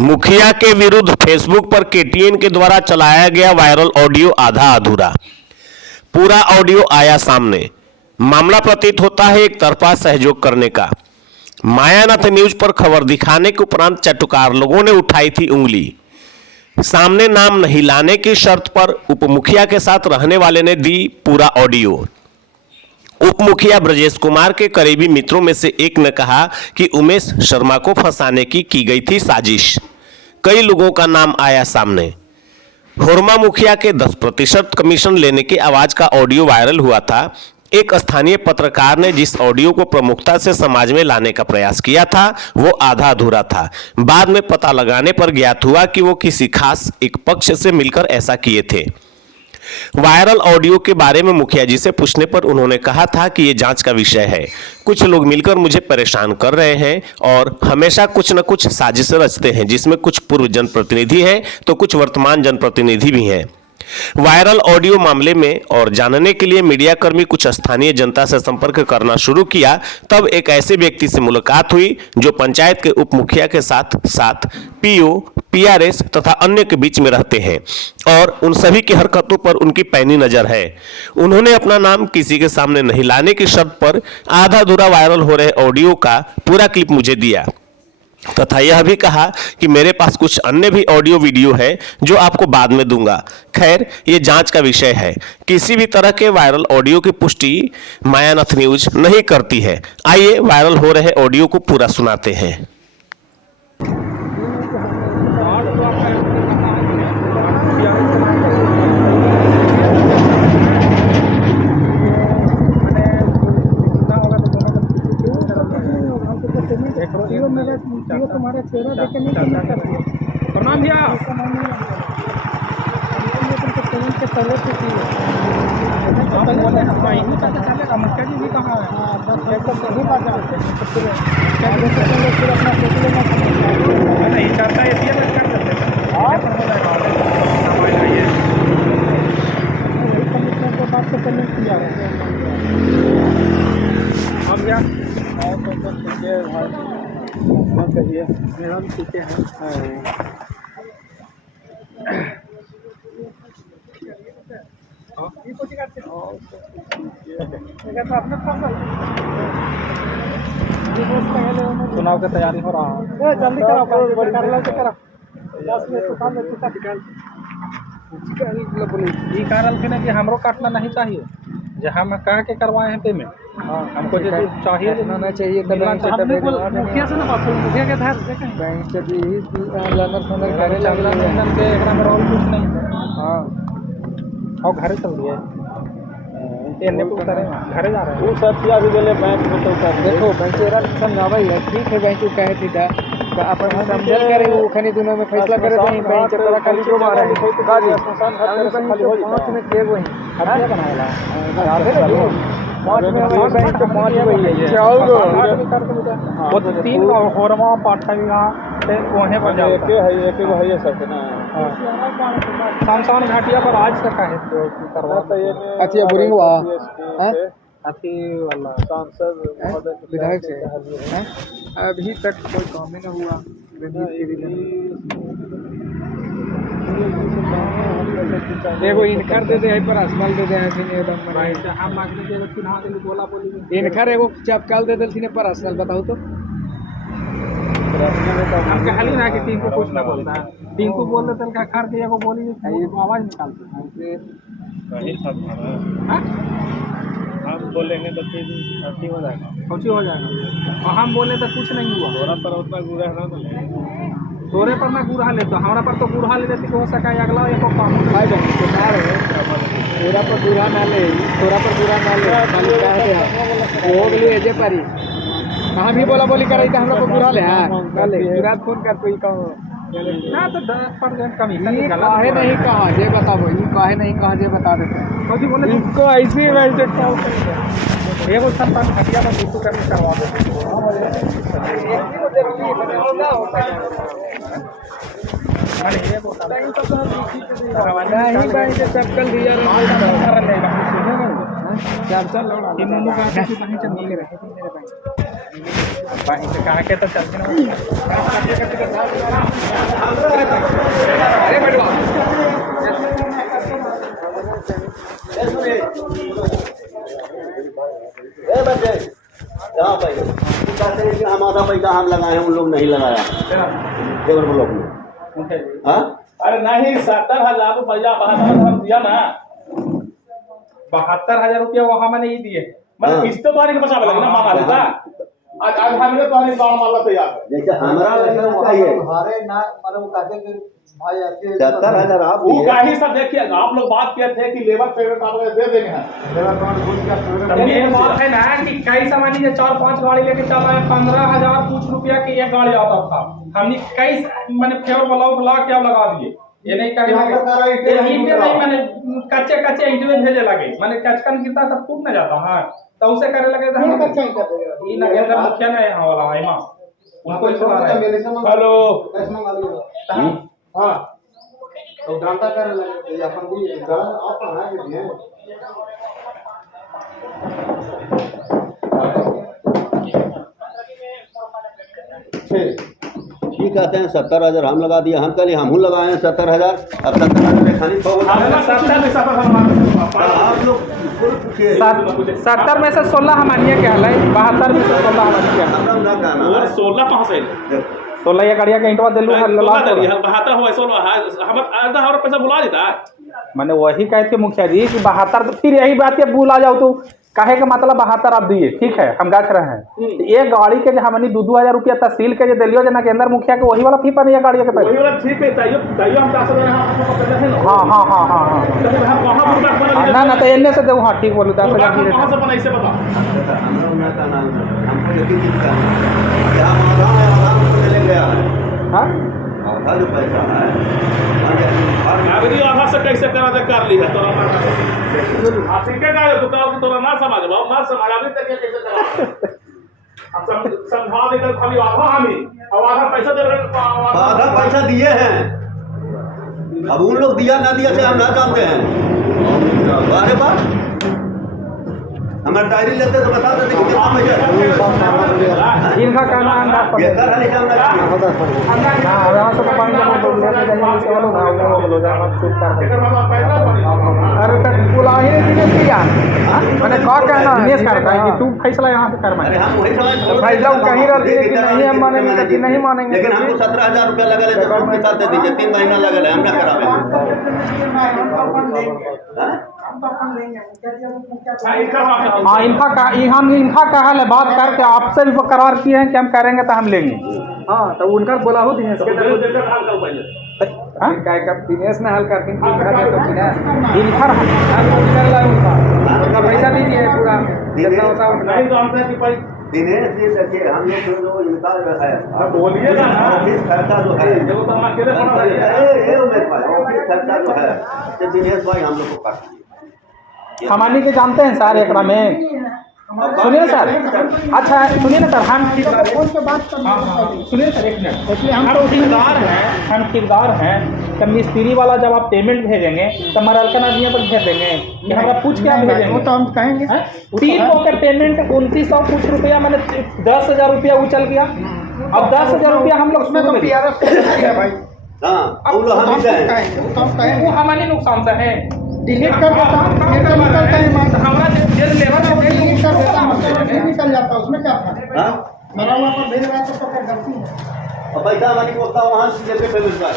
मुखिया के विरुद्ध फेसबुक पर केटीएन के द्वारा चलाया गया वायरल ऑडियो आधा अधूरा। पूरा ऑडियो आया सामने। मामला प्रतीत होता है एक तरफा सहयोग करने का। मायानाथ न्यूज पर खबर दिखाने के उपरांत चटुकार लोगों ने उठाई थी उंगली। सामने नाम नहीं लाने की शर्त पर उप मुखिया के साथ रहने वाले ने दी पूरा ऑडियो। उप मुखिया ब्रजेश कुमार के करीबी मित्रों में से एक ने कहा कि उमेश शर्मा को फंसाने की गई थी साजिश। कई लोगों का नाम आया सामने। हुरमा मुखिया के 10% कमीशन लेने की आवाज का ऑडियो वायरल हुआ था। एक स्थानीय पत्रकार ने जिस ऑडियो को प्रमुखता से समाज में लाने का प्रयास किया था वो आधा अधूरा था। बाद में पता लगाने पर ज्ञात हुआ कि वो किसी खास एक पक्ष से मिलकर ऐसा किए थे। वायरल ऑडियो के बारे में मुखिया जी से पूछने पर उन्होंने कहा था कि ये जांच का विषय है। कुछ लोग मिलकर मुझे परेशान कर रहे हैं और हमेशा कुछ न कुछ साजिश रचते हैं, जिसमें कुछ पूर्व जनप्रतिनिधि हैं तो कुछ वर्तमान जनप्रतिनिधि भी हैं। वायरल ऑडियो मामले में और जानने के लिए मीडियाकर्मी कुछ स्थानीय जनता से संपर्क करना शुरू किया। तब एक ऐसे व्यक्ति से मुलाकात हुई जो पंचायत के उप मुखिया के साथ साथ पीओ, पीआरएस तथा अन्य के बीच में रहते हैं और उन सभी की हरकतों पर उनकी पैनी नजर है। उन्होंने अपना नाम किसी के सामने नहीं लाने की शर्त पर आधा अधूरा वायरल हो रहे ऑडियो का पूरा क्लिप मुझे दिया तथा यह भी कहा कि मेरे पास कुछ अन्य भी ऑडियो वीडियो है जो आपको बाद में दूंगा। खैर, ये जांच का विषय है। किसी भी तरह के वायरल ऑडियो की पुष्टि मायानाथ न्यूज नहीं करती है। आइए वायरल हो रहे ऑडियो को पूरा सुनाते हैं। तुम्हारा चेहरा देख के नहीं प्रणाम भैया पेमेंट के सर्वे से की मुखिया जी भी कहाँ है सभी बात नहीं करता है बात से पेमेंट किया हम क्या कहिए मेरा भी ठीक है। चुनाव की तैयारी हो रहा है। जल्दी करो ये कारण के ना कि हमरो काटना नहीं चाहिए। जहाँ हम कह के करवाए हैं पेमेंट हमको जो चाहिए होना चाहिए मुखिया से ना बात करो। मुखिया के तहत बैंक से भी लनर फनर घरे चलना से और कुछ नहीं। हाँ और घरे चल दिए घरे जा रहे हैं। वो सब किया भी गए बैंक में तो देखो बैंक समझावा है ठीक है। बैंक कहे थी था अपन समझल करे वो खनी दोनों में फैसला करे तो बैंक चला खाली जो मारा है खाली हो 5 मिनट के वही हटिया बनाएला 5 में बैंक तो 5 वही है चल वो 3 होरमा पाठा से कोने पर जाओ एक है सब ना। शामशान घाटिया पर आज तक है तो करवाता है। अच्छा बोरिंग हुआ हां अति वाला सांसद विधायक से अभी तक कोई काम ही ना हुआ। देखो इनकर दे दे पर असमल दे दे ऐसे नहीं एकदम हम मांगते थे चुनाव के लिए बोला बोली इनकर एगो चपकाल दे देलथिन पर असमल बताओ तो हम कहली ना कि टीम को कुछ ना बोलता है। टीम को बोल देते का खर के एगो बोली आवाज निकालते हैं। हम बोलेंगे तो फिर अच्छी हो जाएगा कुछ हो जाएगा और हम बोले तो कुछ नहीं हुआ। थोड़ा पर उतना गुरा है ना तोरे पर ना गुरहा ले तो हमारा पर तो गुरहा ले देती हो सका अगला एक काम भाई बहन तो ना रहे तेरा पर गुरा ना ले थोड़ा पर गुरा ना ले खाली कहते हो गली एजे पारी कहाँ भी बोला बोली कराई तो हमरा पर गुरा ले हां ले गुरा फोन कर कोई कहो ना तो 10% कमी काहे नहीं कहा ये बताओ ये काहे नहीं कहा ये बता देते कभी बोले इसको ऐसी वैसे एगो संतान हटिया में बिल्कुल करने करवा दो। नहीं बैंक से चक्कर दिया चल मुंडू का कहीं चल नहीं रहे मेरे बैंक से कहा के तो चलते ना आधा पैसा हम लगाए हैं, उन लोग नहीं लगाया देवर ब्लॉक में। हाँ अरे नहीं 70,000 रुपया 72,000 हम दिया ना, 72,000 रुपया वहाँ मैंने ये दिए, मतलब हाँ। किस्त तो आने के बचा लगे ना मांगा लेता। आज हमने तो आने गाँव माला तैयार है। जैसे हमारा चाहिए हमारे ना मतलब वो कहते हैं कि भाई ऐसे 70,000 आप वो दिए। गाड़ी सब देखिए, आप लोग बात किए थे कि लेबर पेमेंट आप लोग दे देंगे हैं। ये बात है ना कि कई सामान ये 4-5 गाड़ी लेके चल रहे हैं, 15,000 कुछ रुपया की एक गाड़ी आता था, हमने कई मैंने फेवर ब्लॉक ला के अब लगा दिए। ये नहीं कहीं नहीं मैंने कच्चे ईंट में भेजे लगे, मैंने कचकन गिरता तब टूट न जाता है, तो उसे करे लगे था ये नगेंद्र मुखिया ना यहाँ वाला है मां उनको ही सुना रहे। हेलो हाँ तो जानता करे लगे अपन भी अपन है ये कहते हैं 70,000 हम लगा दिए, हम कल हम लगाए हैं 70,000। अब 70,000 खाली आप लोग 70 में से 16 हमारे क्या है, 72 में से 16 हमारे क्या है। 16 कहाँ से 16 ये गाड़िया के इंटवा दिलू है लला 72 हुआ 16 हम आधा और पैसा बुला देता। मैंने वही कहे थे मुखिया जी कि 72, फिर यही बात के भूल आ जाओ तो काहे का मतलब 72 आप दिए, ठीक है हम गाछ रहे हैं, एक गाड़ी के जो हमने 2,000 रुपया तहसील के जो दिलियो जो नगेंद्र मुखिया के वही वाला फी पर नहीं गाड़ी के पैसे, वही वाला ठीक है ताइयो हम 10,000 हां ना ना तो इनने से दो। हां ठीक बोलू 10,000 कहां से बना इसे बता हमको यकीन नहीं था क्या मामला है, आधा ले गया है। हां आधा जो पैसा है अगली आधा से कैसे करा दे कर ली है तो ठीक है ना दुकान की तोरा ना समझ बाबू ना समझ अभी तक कैसे करा अब समझा देकर खाली आधा हमी और आधा पैसा दे रहे आधा पैसा दिए हैं। अब उन लोग दिया ना दिया से हम ना जानते हैं। अरे बात हमारे डायरी लेते तो बता देते कि कितना पैसा इनका कहना है ये कर है नहीं हमने हां यहां से पानी को बोल लेते जाइए इसके वालों भाव में बोलो जा मत चुप कर। अरे तक बुला ही नहीं दिने किया मैंने कहा कहना दिनेश करता है कि तू फैसला यहां पे कर अरे हम वही समझ फैसला कहीं रहती है कि नहीं हम मानेंगे कि नहीं मानेंगे, लेकिन हमको 17,000 रुपया लगा ले तो के साथ दे दीजिए, 3 महीना लगा ले हम ना करावे। हाँ इनका कहा है बात करके आपसे भी करार किए हैं कि हम करेंगे तो हम लेंगे। हाँ तो उनका बोला हो दिनेश के दिनेश ने हल कर इनका पैसा दीजिए पूरा दिनेश जी देखिए हम लोग जो इनका जो है बोलिए ना ऑफिस खर्चा जो है उमेश भाई ऑफिस खर्चा जो है तो दिनेश भाई हम लोग को काट हमारे के जानते हैं सर एकरा में सुनिए सर, अच्छा सुनिए ना सर हम सुनिए सर एक मिनट, हम ठेकेदार हैं तो मिस्त्री वाला जब आप पेमेंट भेजेंगे तो मरलकन आदमियों पर भेज देंगे कि हमारा पूछ के आप भेजेंगे, वो तो हम कहेंगे 3 का पेमेंट 2900 कुछ रुपया मैंने 10,000 रुपया वो चल गया। अब 10,000 रुपया हम लोग उसमें तो भाई वो हमारे नुकसान से है। डिलीट कर देता हमारा जेल लेवल निकल जाता उसमें क्या था मेरा वहाँ पर भेज रहा तो क्या गलती है और पैसा हमारी को होता वहाँ से जेल पे मिलता है।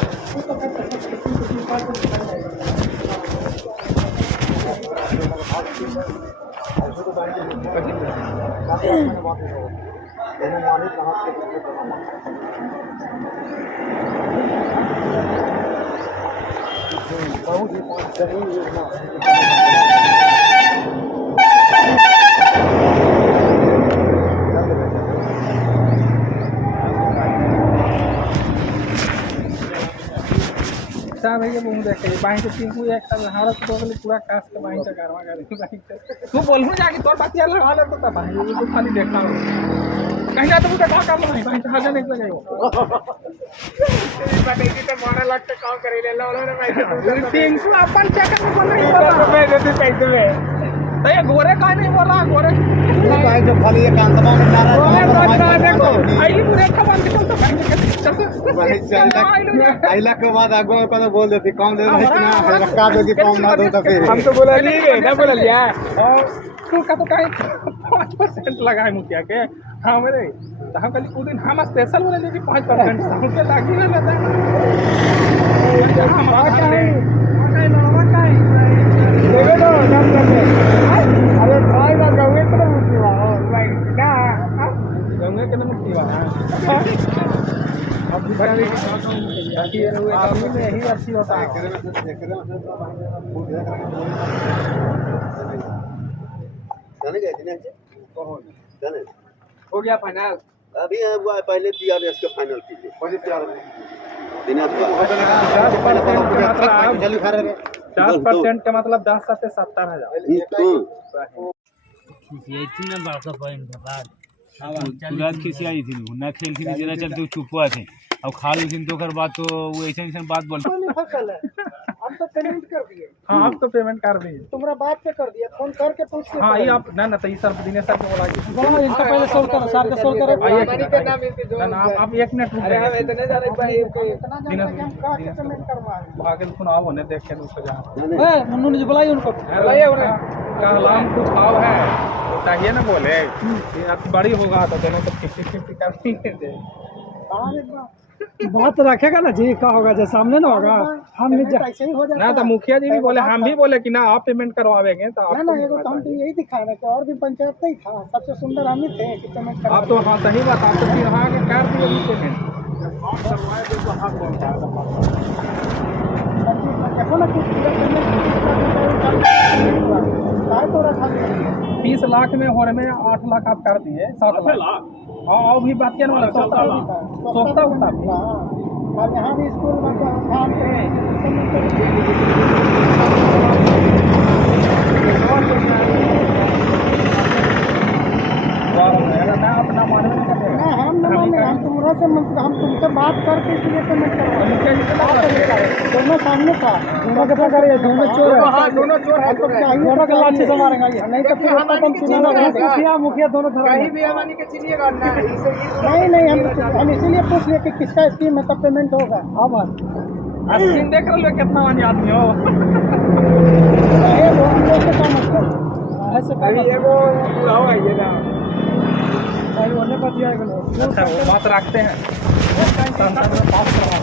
भैया मुंह देखे बाई के पिंकू एक साल हारत तो गली पूरा कास के बाई का करवा कर बाई तू बोलहु जाके तोर बात यार लगा ले तो भाई वो खाली देखना कहीं ना तो का काम नहीं भाई हां जाने के लगायो बाकी तो 12 लाख का काम करे ले लो रे भाई पिंकू अपन चक्कर में बोल रही है रुपए दे पैसे में तो ये गोरे का नहीं बोल रहा गोरे भाई जो खाली एक अंतमा में नारा देखो आई पूरे खबर निकल तो भाई आइला के बाद आगो को बोल देती कम दे रही ना रखा दो कि कम ना दो तो फिर हम तो बोला नहीं ना बोल लिया और तू का तो कहीं 5% लगा है मुखिया के हाँ मेरे तो हम कल उस दिन हम स्पेशल बोले कि 5% सबके लागी ना लेता हम आकर ले नहीं लड़वा का देवे दो काम करते अरे ट्राई ना गंगे तो मुक्ति वाला भाई क्या गंगे के मुक्ति वाला अब भी बाकी हुए आदमी में यही अच्छी होता है जाने गए थे ना जाने हो गया फाइनल अभी हुआ पहले TRS के फाइनल कीजिए दिनाज का 10% का मतलब 10 से 70,000 तुरंत खिसी आई थी ना खेल थी जरा चलते वो चुप हुआ थे अब खा ली थी तो कर बात तो वो ऐसे ऐसे बात बोल हम तो पेमेंट कर दिए हाँ आप तो पेमेंट कर दिए तुम्हारा बात पे कर दिया फोन करके पूछ के हाँ ये आप ना तो ये सर दिनेश सर को बोला इनका पहले सोल्व करो सर का सोल्व करो ना आप 1 मिनट रुक हम इतने जा रहे भाई पेमेंट आगे सुनाओ ने देखे उसको जहाँ ए मुन्नू जी बुलाइए उनको बुलाइए उन्हें कहलाम कुछ भाव है तो चाहिए ना बोले ये अब बड़ी होगा तो दोनों तो 50-50 कर बात रखेगा ना जी का होगा जो सामने ना होगा हम ऐसे ही हो जाता ना तो मुखिया जी भी बोले हम भी बोले कि ना आप पेमेंट करवावेंगे तो आप ना एगो तो हम तो यही दिखा रहे थे और भी पंचायत नहीं था सबसे सुंदर हम ही थे कि पेमेंट आप तो हाँ सही बात आप तो फिर हाँ के कर दिए पेमेंट देखो ना कुछ तो रखा 20 लाख में हो रहे में 8 लाख आप कर दिए 7 लाख हाँ और भी बात क्या ना सोचता होता और यहाँ भी स्कूल अपना मानवे नहीं करते ना हम न माने हम तुम्हारा से हम तुमसे बात करके इसलिए पेमेंट करवा दोनों सामने था दोनों के पकड़े दोनों चोर है दोनों चोर है तो चाहिए दोनों के लाठी से मारेंगे नहीं तो फिर अपन चुनाव मुखिया दोनों कहीं भी हमारी के चिनिएगा नहीं हम इसीलिए पूछ रहे कि किसका स्कीम है तब पेमेंट होगा अब स्कीम देख रहे हो कितना आदमी हो वो हम लोग से काम मतलब ऐसे कभी एगो पूरा होगा ये ना भाई होने पर दिया है अच्छा वो बात रखते हैं संसद में पास करवा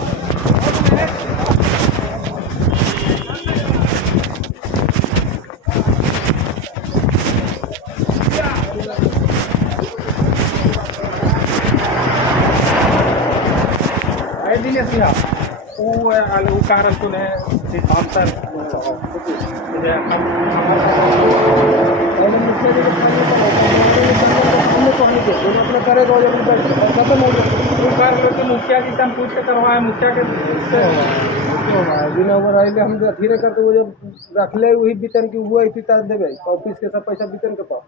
दिनेश भैया वो कारण तूने आंसर मुखिया जी से हम पूछ के करवाए मुखिया के हम धीरे करके वो जब रख ले वही वेतन की हुआ पिता देवे ऑफिस के सब पैसा वेतन के पास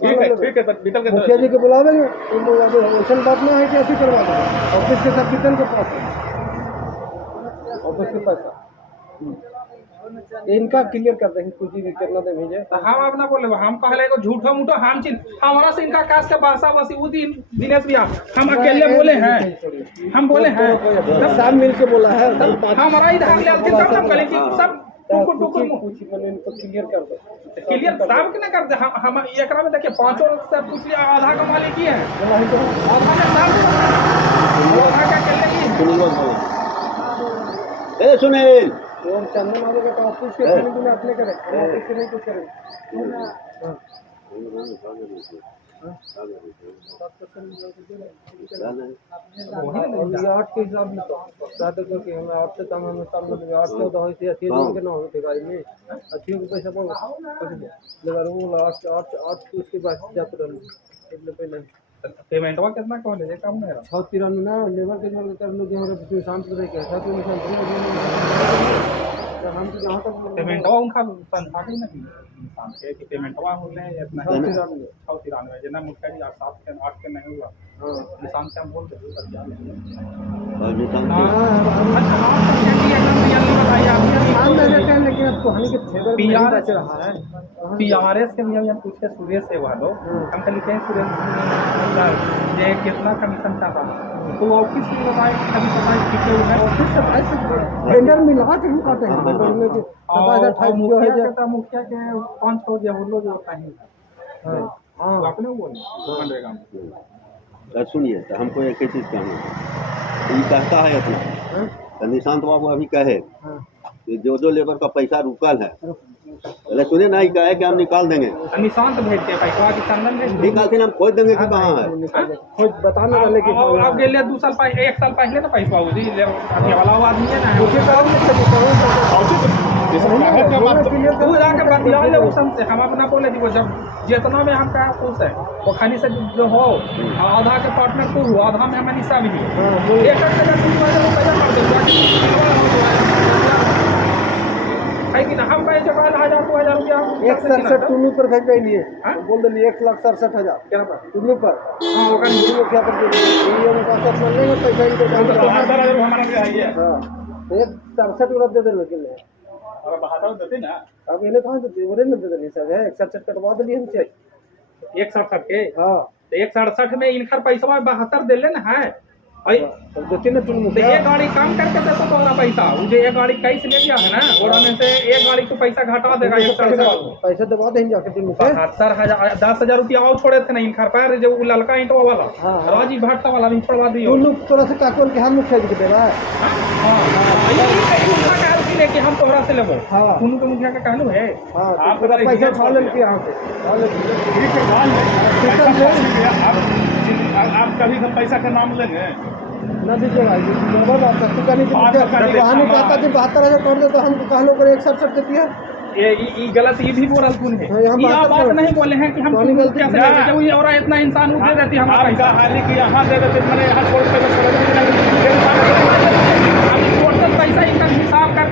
ठीक है बीतल के मुखिया जी के बुलावेंगे ऐसा बात नहीं है कि ऐसे करवा देंगे ऑफिस के सब वेतन के पास ऑफिस के पैसा इनका क्लियर कर देंगे कुछ भी करना दे भेजे हम अपना बोले हम कहले को झूठा मूठा हम चीज हमारा से इनका काश का भाषा बसी वो दिन दिनेश भैया हम अकेले बोले हैं हम बोले हैं सब मिल के बोला है हमारा इधर ले आते तब हम कहें कि सब टुकुर टुकुर इनको क्लियर कर दो क्लियर साहब के ना कर दे हम एकरा में देखिए 5 से पूछ लिया आधा का मालिक ही है आधा में साहब आधा का अकेले ही ए सुनील और चंदन वाले का ऑफिस के खाने पीने अपने करे ऑफिस के नहीं कुछ करे आठ के हिसाब में ज्यादा करके हमें 8 से कम हमें सामने 8 14 हो से अच्छी के ना होते गाड़ी में अच्छी को पैसा पाओ लगा वो लास्ट 8 उसके बाद जाते रहने એટલે पहले पेमेंट वा कितना कौन है काम नहीं रहा 693 ना लेबर के लेबर कर लो जो हमारे शांत रह के साथ में हम तो जहाँ तक पेमेंट वा उनका संख्या ही नहीं इंसान के कि पेमेंट वा होने इतना 693 जना मुखिया जी 7 के 8 के नहीं हुआ इंसान से हम बोल दे लेकिन अब कहानी के थेबर में बच रहा है पीआरएस के नियम पूछे सुरेश से वालो हम कल कहें सुरेश ये कितना कमीशन चाहता तो ऑफिस में बताए कभी बताए कितने रुपए ऑफिस से भाई से टेंडर मिला के हम कहते हैं और मुखिया के 5-6 जो बोलो जो कहीं हाँ आपने बोले मनरेगा में सुनिए तो हमको एक ही चीज़ कहना है, तो ये कहता है अपना तो निशांत बाबू अभी कहे कि जो लेबर का पैसा रुकल है, पहले सुने ना, ही कहे कि हम निकाल देंगे, निशांत भेजते पैसा की चंदन भेज निकालते हम खोज देंगे कि कहाँ है। कुछ बताने वाले की आप गए 2 साल पहले 1 साल पहले ना पैसा हो जी अभी वाला वो आदमी है ना तू जाके बतिया ले उस हमसे, हम अपना बोले जी वो जब जितना में हम का खुश है वो खाली से जो हो आधा के पार्टनर को हुआ, आधा में हमें निशा भी है एक पैसा कर दे कि ना हम कहे जब 1000 2000 रुपया 167 टुल्लू पर भेज लिए बोल दिली 1,67,000 क्या पर टुल्लू पर हां वो कर क्या पर ये उनका सब मिल लेंगे पैसा इनको हमारा क्या है हां 167 उड़ा दे देने के लिए और 72 देते ना, अब इन्हें कहां देते वो नहीं देते सब है 167 कटवा दिए हम चाहिए 167 के हां तो 167 में इनकर पैसा 72 दे लेना है तब दो तीन टुल्लू तो ये गाड़ी काम करके दे तो तोरा पैसा वो जो ये गाड़ी कैसे ले गया है ना ओरा में से एक गाड़ी को पैसा घटा देगा 167 पैसा दबा देंगे जाके टुल्लू से 72,000 10,000 रुपया और छोड़े थे ना इनकर पैर जो वो ललका ईंटवा वाला राजी भट्टा वाला भी छोड़वा दियो टुल्लू तोरा से काकोल के हाथ में खेल के देगा लेके हम तोहरा से लेबो हां कुनु के मुखिया का कहलू है आप पैसा छा लेके यहां से आप कभी हम पैसा का नाम लेंगे ना दीजिएगा लेबर आप तक का नहीं कहानी कहता कि 72,000 कर दे तो हम कहलो कर 167 देती है ये गलत ये भी बोल कौन है हम ये बात नहीं बोले हैं कि हम कैसे लेते जब ये और इतना इंसान दे देती हम पैसा हाली कि यहां दे देते मैंने यहां छोड़ के हम टोटल पैसा इनका हिसाब कर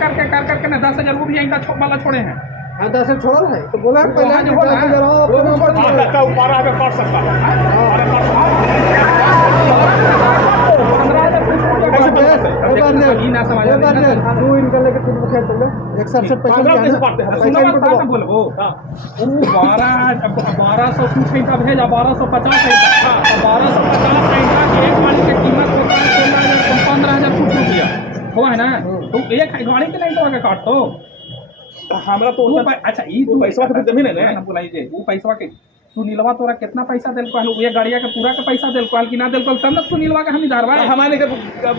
करके ना 10,000 वो भी इनका वाला छोड़े हैं हाँ 10 छोड़ा है तो बोला पहले जो बोला का ऊपर आगे कर सकता तू इनका लेके खुद खेल चलो 167 पैसा बोलो 1200 कुछ इनका भेजा 1250 है 1250 इनका एक गाड़ी की कीमत होता है 16,000 15,000 कुछ रुपया हुआ है ना, तो एक गाड़ी के नहीं तो आगे काट दो हमरा तो अच्छा ई तू पैसा के जमीन है ना बोलाई वो पैसा के सुनीलवा तोरा कितना पैसा देल कहलो ये गाड़िया के पूरा के पैसा देल कहल कि ना देल कहल तब ना सुनीलवा के हम इधरवा हमारे के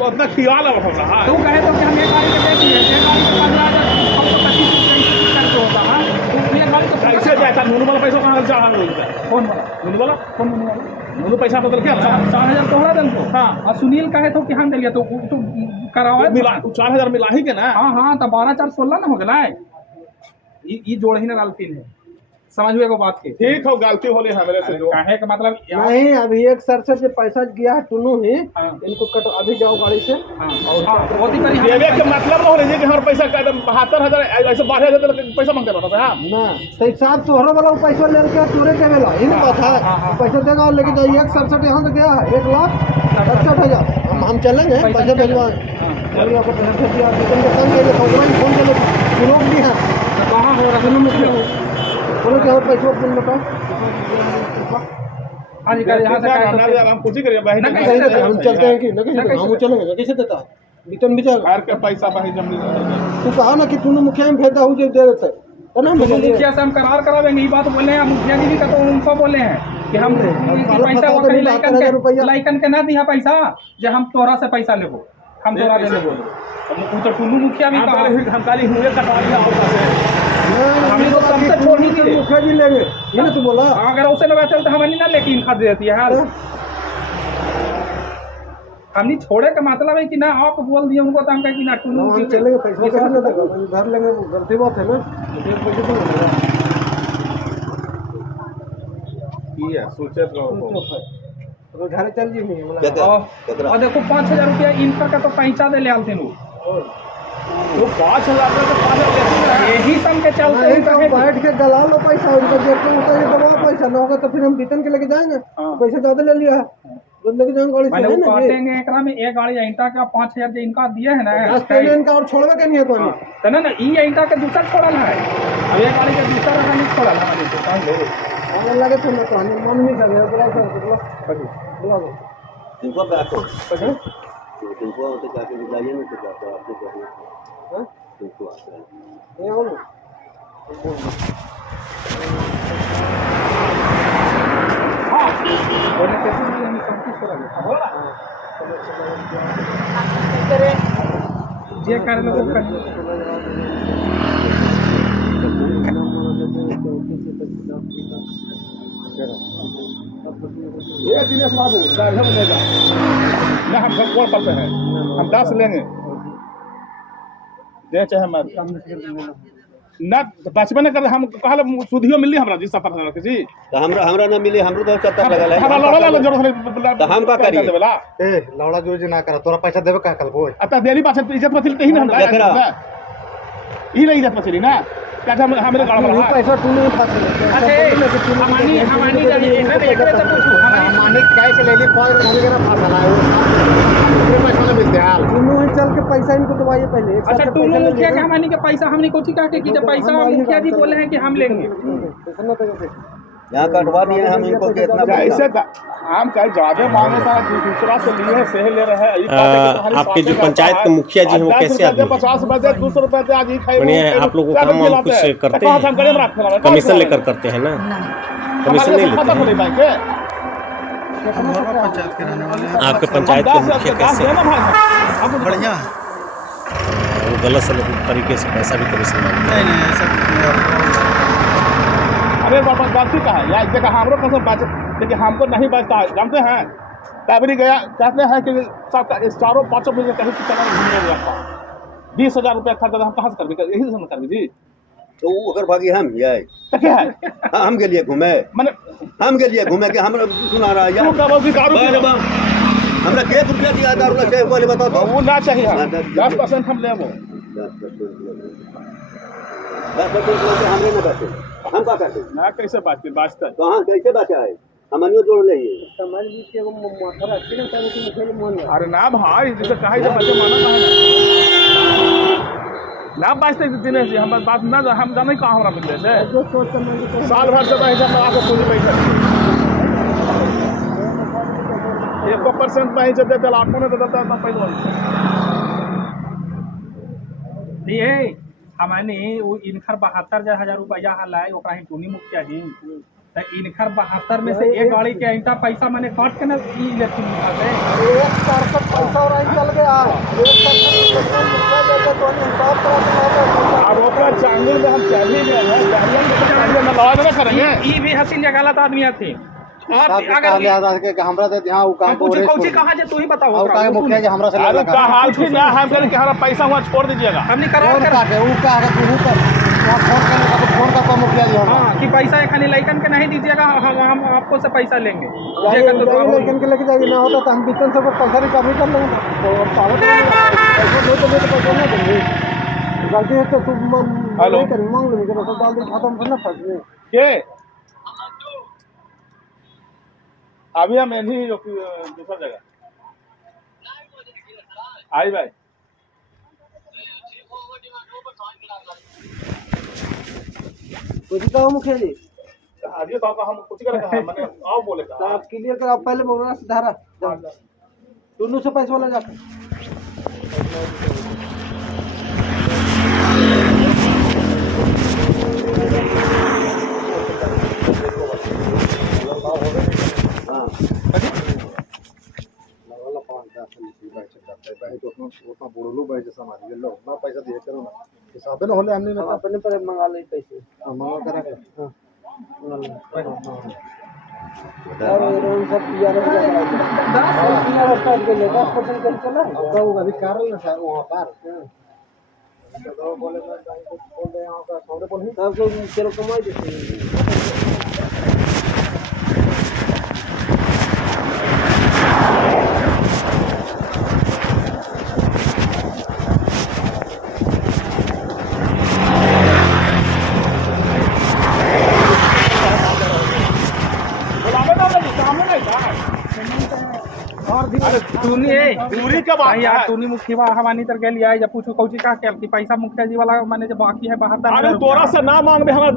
उतना खियाल है हमरा तू कहे तो कि हम ये गाड़ी के दे दिए ये गाड़ी के 15,000 हमको 25 करके होता हां तू ये गाड़ी के कैसे जाता नून वाला पैसा कहां जा रहा है कौन वाला नून वाला कौन नून वाला नून पैसा बदल के 4,000 तोहरा देल तो हां और सुनील कहे तो कि हम देलिए तो तू करावे मिला 4,000 मिला ही के ना हां हां तो 12 4 16 ना हो गेला ये जोड़ ही ना डालती है समझ हुए को बात की ठीक हो गलती होले हमारे से जो काहे का मतलब नहीं अभी 167 से पैसा गया है टुनू ही इनको कट अभी जाओ गाड़ी से और बहुत ही देवे के मतलब ना होले जे कि हमर पैसा का 72,000 ऐसे 12,000 पैसा मांगते रहता है ना सही साहब तोहरा वाला पैसा ले के तोरे के वेला इन बात है पैसा देगा लेके जाइए 167 यहां से गया 1,67,000 हम चलेंगे पैसा भेजवाएं और यहां पर पैसा भेज दिया दुकान के संग ले तो वही फोन के लोग भी हैं कहां हो रहा है मुझे बोलो क्या पैसा फोन बताओ हां जी कर यहां से हम कुछ ही करिए भाई हम चलते हैं कि नहीं हम चलेंगे कैसे देता वेतन भी चल घर का पैसा भाई जमीन तू कहा ना कि तूने मुखिया में भेजा हो जो दे देते है ना मुखिया से हम करार करावेंगे ये बात बोले हैं मुखिया जी भी तो उनको बोले हैं कि हम पैसा वो कहीं लाइकन के ना दिया पैसा जे हम तोरा से पैसा लेबो हम तोरा दे लेबो वो तो टुल्लू मुखिया भी कहा हम काली हुए कटा लिया हम तो सबसे छोड़ ही दिए मुखिया जी लेंगे ये ना तू बोला अगर उसे लगाते तो हमारी ना लेके इनका दे देती है यार हमने छोड़े का मतलब है कि ना आप बोल दिए उनको तो हम कहें कि ना टुल्लू हम चलेंगे पैसा कैसे ना देगा घर लेंगे गलती बात है ना ये सोचे तो घर चल जी और देखो 5,000 रुपया इनका का तो पैसा दे ले आलते नु वो 5,000 का तो 5,000 यही सम के चलते ही बैठ के गला लो पैसा उनका जेब में उतार के दबाओ पैसा ना होगा तो फिर हम वेतन के लेके जाएंगे पैसा ज्यादा ले लिया है लेके जाएंगे गाड़ी से ना काटेंगे एकरा में एक गाड़ी ईंटा का 5,000 जो इनका दिए है ना 10 पहले इनका और छोड़वे के नहीं है तो ना ई ईंटा के दूसरा छोड़ल है अब एक गाड़ी के दूसरा रखा नहीं छोड़ल हमारे तो काम ले हमें लगे तो ना कहानी मन नहीं कर बुला बुला दो तुमको बैठो तुमको तो जाके दिखाइए ना तो जाके आपको कहना हां तुमको आता है ये आओ ना जे करे लोग कर ये दिनेश बाबू गाढ़ा बनेगा ना, हम सब कौन करते हैं, हम 10 लेंगे दे चाहे मत ना बचपन कर हम कहल सुधियो मिली हमरा जी 70 के जी तो हमरा ना मिले, हमरो तो 70 लगल है। हमरा लड़ा जरूर तो हम का करिए? ए लौड़ा जो ना कर तोरा पैसा देबे का कल कोई अत देली पाछे इज्जत मछली तही ना हम ई नहीं इज्जत मछली ना क्या हमरे गाड़ में पैसा तू नहीं फंस हमानी जानिए ना एकरे से पूछू हमानी मानिक कैसे ले ली कौन घूम के ना फंसा है वो पैसा ना मिलते हाल तुम चल के पैसा इनको दवाइए पहले अच्छा टुल्लू मुखिया के हमानी के पैसा हमने कोची कहा के कि जब पैसा मुखिया जी बोले हैं कि हम लेंगे यहाँ कटवा दिए हम इनको कितना ऐसे हम कल ज्यादा मांगे था, दूसरा से लिए है सही ले रहे हैं। आपके जो पंचायत के मुखिया जी हैं वो कैसे आदमी हैं? 50 रुपए 200 रुपए आज ही खाए बढ़िया, आप लोग को काम वाम कुछ करते हैं, कमीशन लेकर करते हैं ना, कमीशन नहीं लेते हैं। पंचायत के रहने वाले आपके पंचायत के मुखिया कैसे हैं? बढ़िया वो गलत सलत तरीके से पैसा भी कमीशन मांगते हैं। नहीं ऐसा अरे बाबा गलती का है यार, देखा हमरो कसम बात, लेकिन हमको नहीं बचता है, जानते हैं कैबरी गया कहते हैं कि सब चारों पाँचों बजे कहीं की चला घूमने लगता 20,000 रुपया खर्चा हम कहाँ से कर यही से कर जी तो अगर भागी हम ये तो क्या है हम के लिए घूमे मैंने हम के लिए घूमे कि हम सुना रहा है यार हमरा 1 रुपया दिया दारू का चाहिए बोले बताओ तो वो ना चाहिए 10% हम ले वो 10% हमरे ना बचे, हम का करते ना कैसे बात कहाँ कैसे बचा है हमनियो जोड़ ले समझ लीजिए वो माथरा किन साल की मुझे मन है अरे ना भाई जैसे कहा जब बच्चे माना था ना बाजते दिनेश जी हम बात ना हम जाने कहाँ हमरा मिलते से जो सोच समझ साल भर से पैसा में आपको पूरी पैसा 1% पैसा देते लाखों ने देता था पैसा ये हमारे वो इनखर 72,000 रुपया हल है ओकरा ही टूनी मुखिया जी तो इनखर 72 में से एक गाड़ी के इंटा पैसा मैंने काट के ना ई लेती से एक साल का पैसा और चल गया एक साल में मुखिया देते तो हिसाब करा अब ओकरा चांगुल में हम चाहिए गए हैं चांगुल में लड़ा ना करेंगे ई भी हसीन या गलत आदमी आते और अगर हमरा दे यहां वो काम कुछ कोची कहां जे तू ही बताओ और का मुखिया जी हमरा से अरे का हाल थी ना हम कह के हमारा पैसा वहां छोड़ दीजिएगा हमने करा फोन काटे वो का तू कर फोन करने का फोन का मुखिया जी हां कि पैसा खाली लइकन के नहीं दीजिएगा हम आपको से पैसा लेंगे लेकिन के लेके जाइए ना होता तो हम बीतन से पैसा रिकवरी कर लेंगे और पावत पैसा पैसा ना देंगे गलती है तो तुम हेलो मांग लो मुझे डाल दे खत्म करना पड़े के अभी हम यही दूसरा जगह आई भाई कुछ कहो मुखिया जी आगे तो हम कुछ कर कहा मैंने आओ बोले तो आप क्लियर कर आप पहले बोल रहा सुधारा दोनों से पैसा वाला जाकर पैसा दिए करो ना हिसाब ना होले हमने अपने पर मंगा ले पैसे मंगा करा और ये सब यार 10% कर चला तो अभी कारण ना वहां पर बोले बोल दे यहां का सौदे बोल ही सब चलो कमाई देते दूरी का बात यार तूनी मुखिया हमानी तर गेल है जब पूछो कौची का कि पैसा मुखिया जी वाला माने जब बाकी है 72 अरे तोरा से ना मांग दे हमरा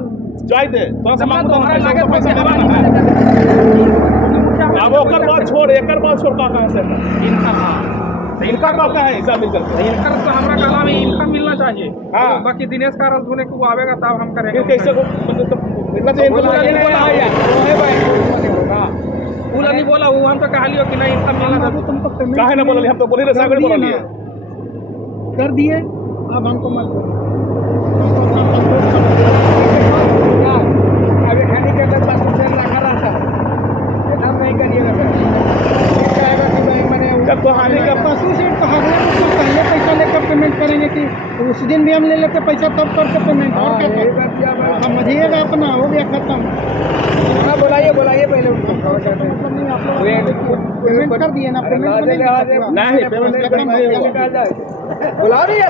जाय दे तोरा से मांग तोहरा लगे लगे पैसा पैसा देना देना अब ओकर बात छोड़ एकर बात छोड़ का कहां से इनका का है हिसाब मिल करके इनका तो हमरा कला में इनकम मिलना चाहिए हाँ। बाकी दिनेश का रस धोने को आवेगा तब हम करेंगे फिर कैसे को मतलब इतना तो इनको बोला नहीं है यार फूला नहीं बोला वो हम तो कहा लियो कि नहीं इनका मिला था तुमको पेमेंट काहे ना बोलली हम तो बोली रे सागड़ बोलली है कर दिए अब हमको मत बोलो हमको अपना संतोष करो अभी खाने के अंदर 10 रुपये रखा रहता है ऐसा नहीं करिएगा कहेगा कि भाई मैंने जब तो हानि का पशु से तो हर उसको पहले पैसा लेकर पेमेंट करेंगे कि उस दिन भी हम ले लेते पैसा तब करके पेमेंट और क्या समझिएगा अपना हो गया खत्म हाँ बुलाइए पहले उनको पेमेंट कर दिए ना पेमेंट नहीं पेमेंट नहीं हुआ बुला रही है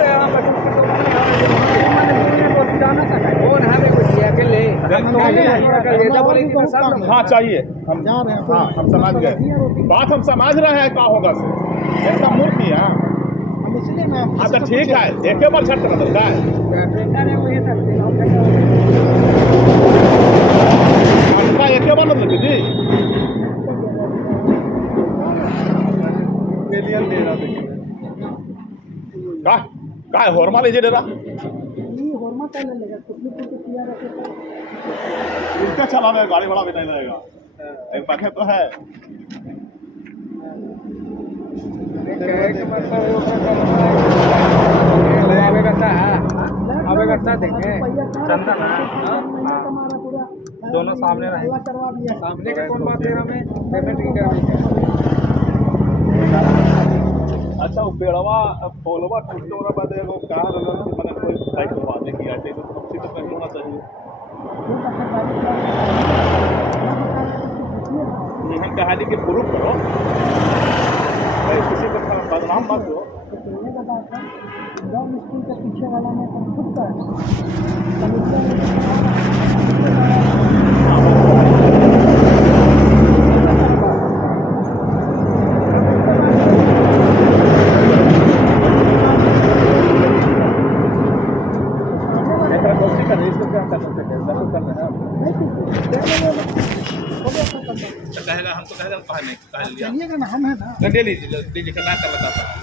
हाँ चाहिए हम जा रहे हैं हाँ हम समझ गए बात हम समझ रहे हैं क्या होगा से एकदम मूर्ति है हम इसलिए ना हाँ तो ठीक है एक बार छट कर देता है आपका एक बार मतलब दीदी मिलियन दे रहा का होरमा लीजिए डेरा होरमा का लेगा इसका चलाने गाड़ी वाला भी नहीं लगेगा एक बात तो है देंगे चंदन दोनों सामने रहे सामने के कौन बात है हमें पेमेंट की करनी है अच्छा वो पेड़वा फॉलोवा टूटने वाला बात है वो कहाँ लगा कि मैंने कोई साइड करवा देंगे या तो कम से कम नहीं होना चाहिए यही कहानी के प्रूफ करो भाई किसी को बदनाम मत दो स्कूल के पीछे वाला में खुद का कहेगा हमको कहेगा कहा नहीं कहा लिया चलिएगा ना हम है ना ले लीजिए करना कर लेता था